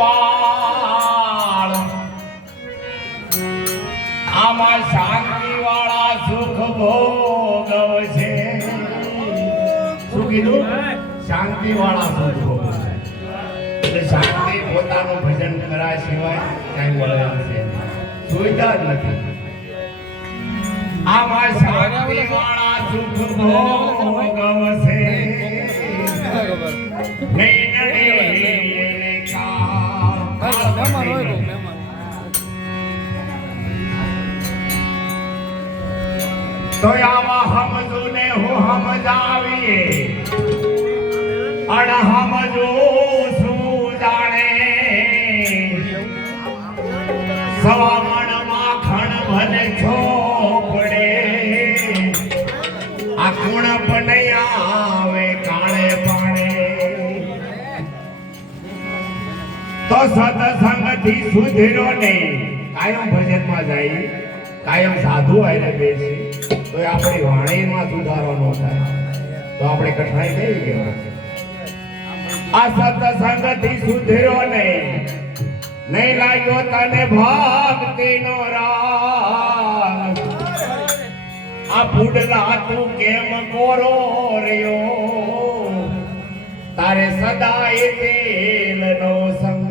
ગોપાલ આમાં શાંતિ વાળા સુખ ભોગવશે. શું કીધું? શાંતિ વાળા સુખ ભોગવશે. એટલે શાંતિ પોતાનું ભજન કર્યા સિવાય કઈ મળે છે સુવિધા જ નથી. આમાં શાંતિ વાળા સુખ ભોગવશે. નહીં નડે તો આમાં સમજુ ને હું સમજાવીએ અણ સમજુ શું જાણે. સવામણ માખણ ભલે છોપડે આ ગુણ પણ આવે કાળે પાણે. તો સત્સંગ થી સુધરો નહીં. કાયમ ભજન માં જાય કાયમ સાધુ આવીને બેસી તો આપણી વાણીમાં સુધારો ન થાય તો આપણે કઠણાઈ થઈ ગયો. આ સત્સંગ થી સુધરો નહીં લાગ્યો તને ભક્તિ નો રાગ. આ ફૂડલા તું કેમ કોરો રહ્યો તારે સદાય તેલ નો સંગ.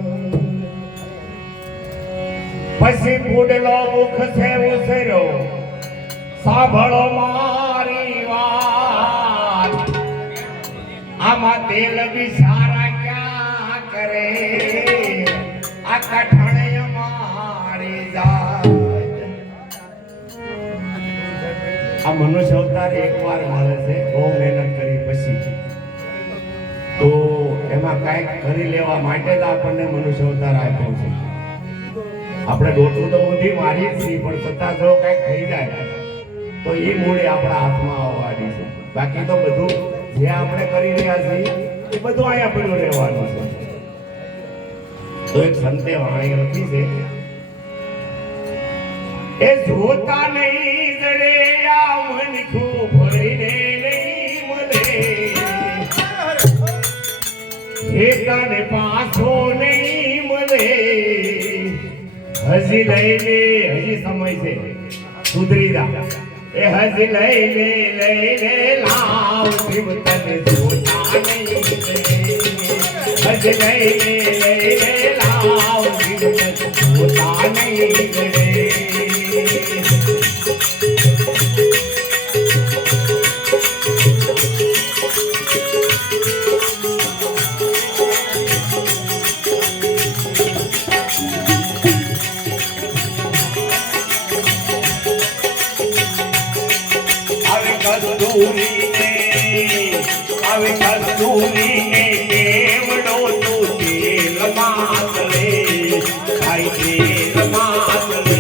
પછી ફૂડલો મુખ છે ઉસર્યો સાંભળો મારી વાત. આમાં તેલ વિચારા ક્યાં કરે આ કઠણ મારી જાય. આ મનુષ્ય અવતાર એકવાર મળે છે બહુ મહેનત કરી પછી તો એમાં કાંઈક કરી લેવા માટે જ આપણને મનુષ્ય અવતાર આપ્યો છે. આપણે દોટું તો ઊંધી મારી જ છીએ પણ છતાં જો કાંઈક થઈ જાય તો એ મૂળે આપણા હાથમાં આવવાની છે. બાકી તો બધું જે આપણે કરી રહ્યા છીએ એ બધું અહીંયા પડ્યું રહેવાનું છે. તો એક સંતે વાણી લખી છે એ જોતા નહીં જડે આ મનખો ભરીને નહીં મળે. એકાને પાછો નહીં મળે. હજી લઈને હજી સમય છે સુધરી જા. એ હજી લઈને લાવ શિવ તને જોતા નહીં. હજી લઈને લાવ શિવ તને જોતા નહીં. હવે કસ્તુરીને કેવડો તું તેલ માતલે ભાઈ તેલ માતલે.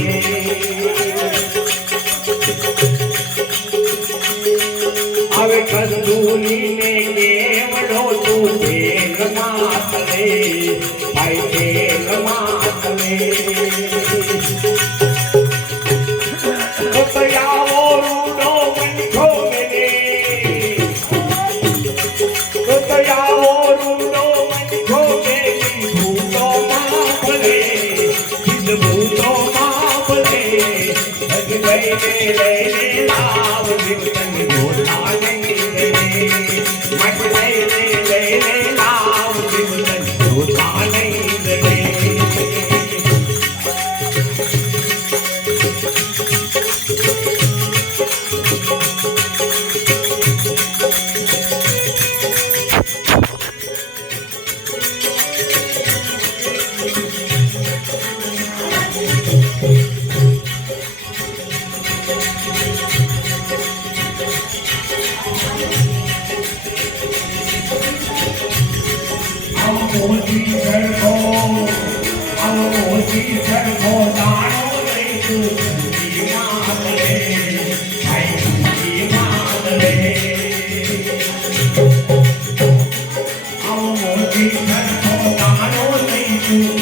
હવે કસ્તુરીને કેવડો તું તેલ માતલે ભાઈ તેલ માતલે. Thank you.